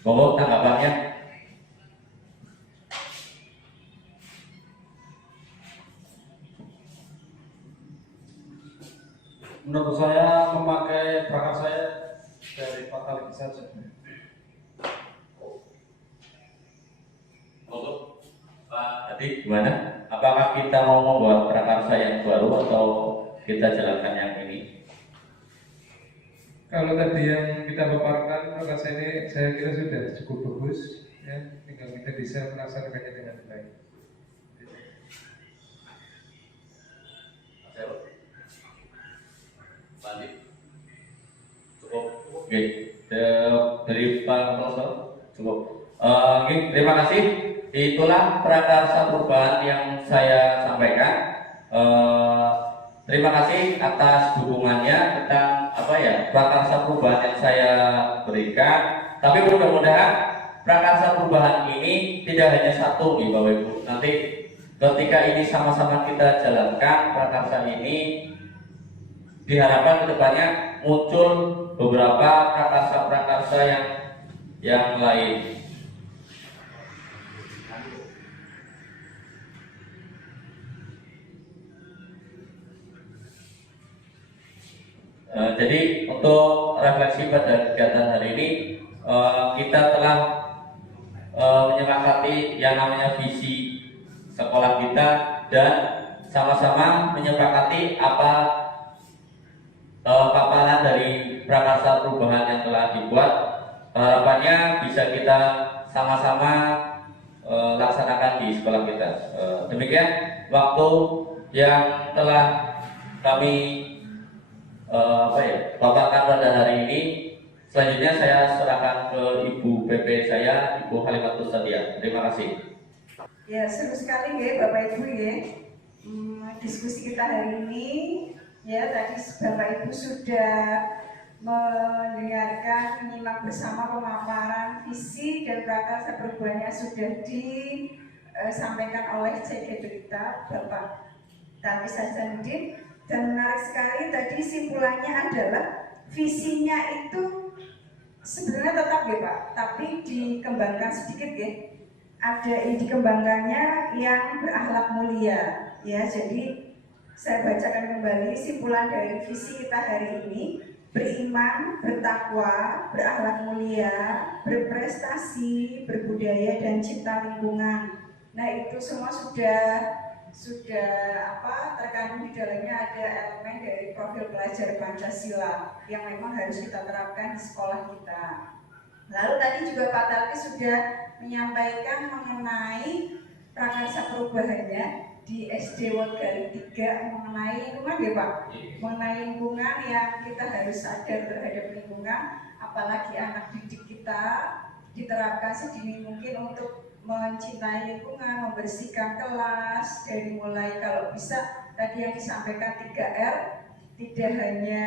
Mohon tanggapannya. Menurut saya memakai prakarsa saya dari fatality saja. Pak Adi, gimana? Apakah kita mau membuat prakarsa yang baru atau kita jalankan yang ini? Kalau tadi yang kita paparkan prakarsa ini saya kira sudah cukup bagus ya, tinggal kita bisa melaksanakannya dengan baik. Cukup. Oke, dari Pak Profesor cukup. Oke, terima kasih. Itulah prakarsa perubahan yang saya sampaikan. Terima kasih atas dukungannya tentang prakarsa perubahan yang saya berikan. Tapi mudah-mudahan prakarsa perubahan ini tidak hanya satu nih Bapak Ibu. Nanti ketika ini sama-sama kita jalankan prakarsa ini, diharapkan kedepannya muncul beberapa prakarsa-prakarsa yang lain. Jadi untuk refleksi pada kegiatan hari ini, kita telah menyepakati yang namanya visi sekolah kita dan sama-sama menyepakati apa paparan dari prakarsa perubahan yang telah dibuat. Harapannya bisa kita sama-sama laksanakan di sekolah kita. Demikian waktu yang telah kami paparkan pada hari ini. Selanjutnya saya serahkan ke Ibu PP saya, Ibu Halimatus Sadia. Terima kasih. Ya, seru sekali ya Bapak Ibu ya. Diskusi kita hari ini ya, tadi Bapak Ibu sudah mendengarkan, menyimak bersama pemaparan visi dan prakarsa perubahan yang sudah disampaikan oleh CGP kita, Bapak Talkis Hasanuddin. Dan menarik sekali tadi simpulannya adalah visinya itu sebenarnya tetap ya Pak, tapi dikembangkan sedikit ya. Ada yang dikembangkannya yang berakhlak mulia ya. Jadi saya bacakan kembali simpulan dari visi kita hari ini: beriman, bertakwa, berakhlak mulia, berprestasi, berbudaya dan cinta lingkungan. Nah itu semua sudah terkandung di dalamnya. Ada elemen dari profil pelajar Pancasila yang memang harus kita terapkan di sekolah kita. Lalu tadi juga Pak Talkis sudah menyampaikan mengenai prakarsa perubahannya di SD Wogali 3 mengenai lingkungan ya Pak, mengenai lingkungan yang kita harus sadar terhadap lingkungan, apalagi anak didik kita diterapkan sedini mungkin untuk mencintai lingkungan, membersihkan kelas dari mulai kalau bisa tadi yang disampaikan 3R, tidak hanya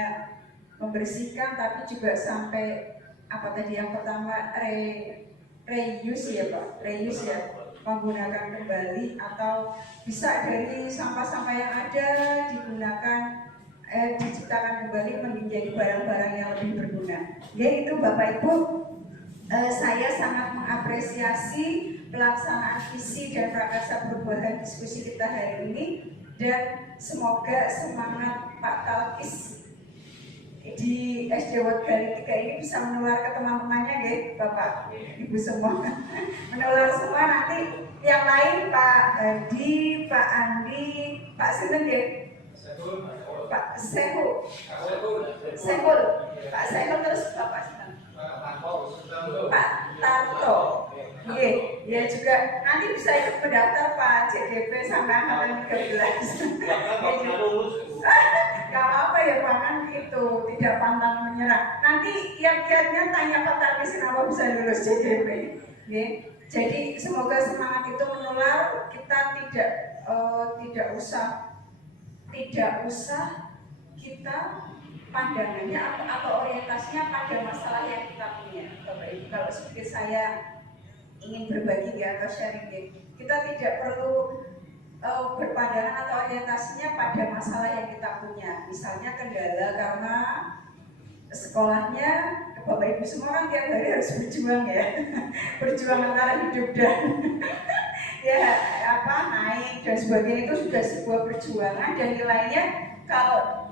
membersihkan tapi juga sampai apa tadi yang pertama reuse ya Pak, reuse ya, menggunakan kembali atau bisa dari sampah-sampah yang ada digunakan diciptakan kembali menjadi barang-barang yang lebih berguna. Ya itu Bapak Ibu, saya sangat mengapresiasi pelaksanaan visi dan prakarsa perubahan diskusi kita hari ini, dan semoga semangat Pak Talkis di SD Wogali 3 ini bisa menular ke teman-temannya ya Bapak Ibu semua. Menular semua, nanti yang lain Pak Hadi, Pak Andi, Pak Sinten ya, Pak Sehul, Pak Sehul, terus Bapak Sinten, Pak Tarto. Ya juga nanti bisa ikut mendaftar Pak CGP sampai angkatan 13. Gak apa-apa ya Pak, kan itu tidak pantang menyerah. Nanti yang kiatnya tanya Pak Talkis kenapa bisa lulus CGP. Jadi semoga semangat itu menular. Kita tidak usah kita pandangannya atau orientasinya pada masalah yang kita punya. Bapak Ibu, kalau sedikit saya ingin berbagi atau sharing, kita tidak perlu berpandangan atau orientasinya pada masalah yang kita punya. Misalnya kendala karena sekolahnya, Bapak Ibu semua kan tiap hari harus berjuang ya, berjuang antara hidup dan naik dan sebagainya, itu sudah sebuah perjuangan, dan nilainya kalau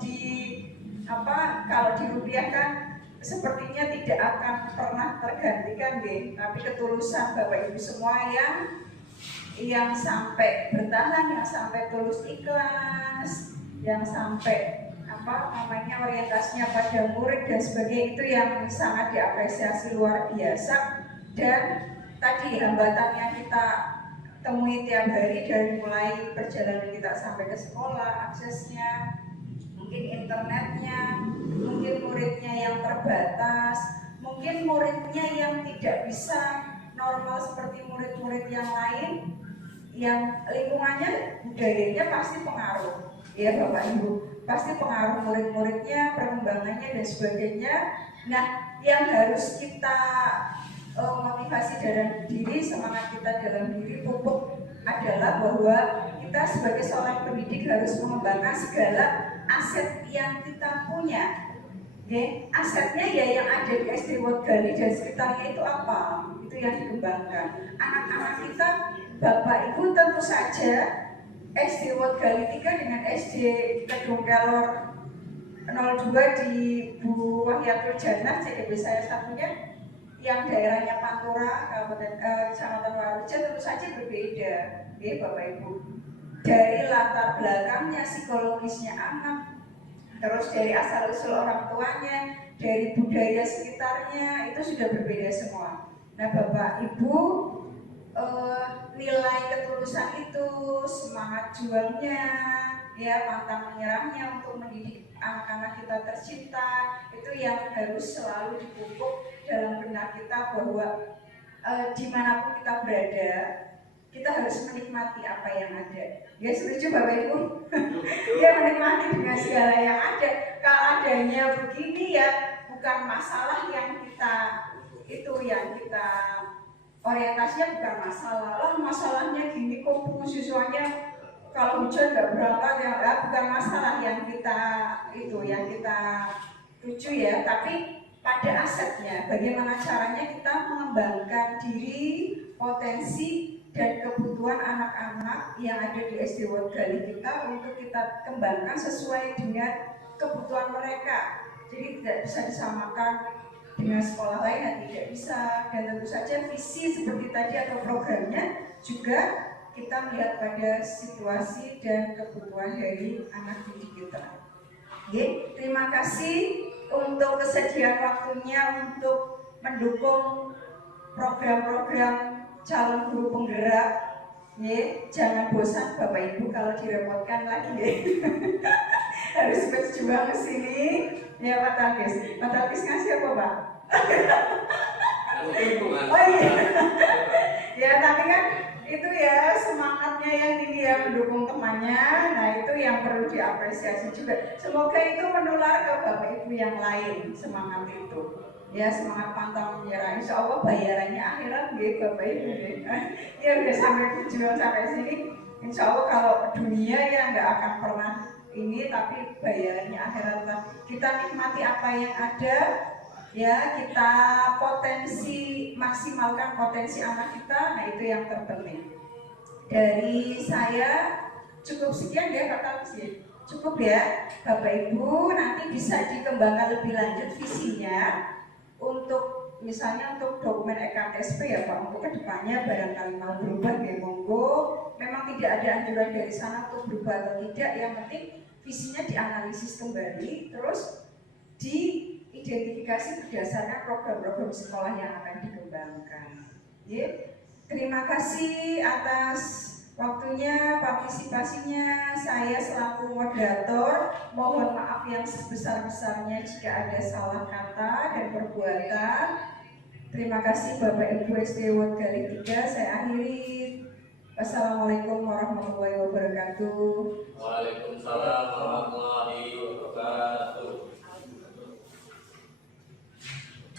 dirupiahkan sepertinya tidak akan pernah tergantikan tapi ketulusan Bapak Ibu semua yang sampai bertahan, yang sampai tulus ikhlas, yang sampai orientasinya pada murid dan sebagainya, itu yang sangat diapresiasi luar biasa. Dan tadi hambatan yang kita temui tiap hari dari mulai perjalanan kita sampai ke sekolah, aksesnya, mungkin internetnya, mungkin muridnya yang terbatas, mungkin muridnya yang tidak bisa normal seperti murid-murid yang lain, yang lingkungannya, budayanya pasti pengaruh ya Bapak Ibu, pasti pengaruh murid-muridnya, perkembangannya dan sebagainya. Nah, yang harus kita motivasi dalam diri, semangat kita dalam diri, pupuk adalah bahwa kita sebagai seorang pendidik harus mengembangkan segala aset yang kita punya. Asetnya ya yang ada di SD Wogali dan sekitarnya itu apa? Itu yang dikembangkan. Anak-anak kita, Bapak Ibu, tentu saja SD Wogali 3 dengan SD Kedung Kelor 02 di Bu Wahyatul Jannah, CGP saya satunya, yang daerahnya Pantura, Kecamatan Waruja, tentu saja berbeda, ya Bapak Ibu. Dari latar belakangnya, psikologisnya anak, terus dari asal-usul orang tuanya, dari budaya sekitarnya, itu sudah berbeda semua. Nah Bapak Ibu, nilai ketulusan itu, semangat juangnya, ya pantang menyerahnya untuk mendidik anak-anak kita tercinta, itu yang harus selalu dipupuk dalam benak kita, bahwa dimanapun kita berada, kita harus menikmati apa yang ada. Ya setuju Bapak Ibu? Ya menikmati dengan segala yang ada. Kalau adanya begini ya bukan masalah yang kita orientasinya bukan masalah. Oh, masalahnya gini kok siswanya kalau hujan nggak berangkat ya, bukan masalah yang kita tuju ya, tapi pada asetnya, bagaimana caranya kita mengembangkan diri, potensi dan kebutuhan anak-anak yang ada di SD World Gali kita untuk kita kembangkan sesuai dengan kebutuhan mereka. Jadi tidak bisa disamakan dengan sekolah lain, ya tidak bisa. Dan tentu saja visi seperti tadi atau programnya juga kita melihat pada situasi dan kebutuhan dari anak didik kita. Oke, terima kasih untuk kesediaan waktunya untuk mendukung program-program calon guru penggerak. Jangan bosan Bapak Ibu kalau direpotkan lagi harus berjuang ke sini. Ya Pak Talkis ngasih apa Pak? Oh iya. Ya tapi kan itu ya semangatnya yang tinggi ya, mendukung temannya. Nah itu yang perlu diapresiasi juga. Semoga itu menular ke Bapak Ibu yang lain, semangat itu. Ya semangat pantang menyerah. Insya Allah bayarannya akhirat gitu Bapak Ibu. Ya udah sampai tujuan sampai sini. Insya Allah kalau dunia ya nggak akan pernah ini, tapi bayarannya akhirat lah. Kita nikmati apa yang ada. Ya kita maksimalkan potensi anak kita. Nah itu yang terpenting. Dari saya cukup sekian ya Pak Talkis. Cukup ya Bapak Ibu, nanti bisa dikembangkan lebih lanjut visinya untuk misalnya untuk dokumen EKTSP ya Pak, untuk kedepannya barangkali mau berubah ya monggo. Memang tidak ada anjuran dari sana untuk berubah atau tidak, yang penting visinya dianalisis kembali, terus diidentifikasi berdasarkan program-program sekolah yang akan dikembangkan. Terima kasih atas waktunya, partisipasinya. Saya selaku moderator mohon maaf yang sebesar-besarnya jika ada salah kata dan perbuatan. Terima kasih Bapak Ibu SD World Gali 3. Saya akhiri. Wassalamualaikum warahmatullahi wabarakatuh. Waalaikumsalam warahmatullahi wabarakatuh.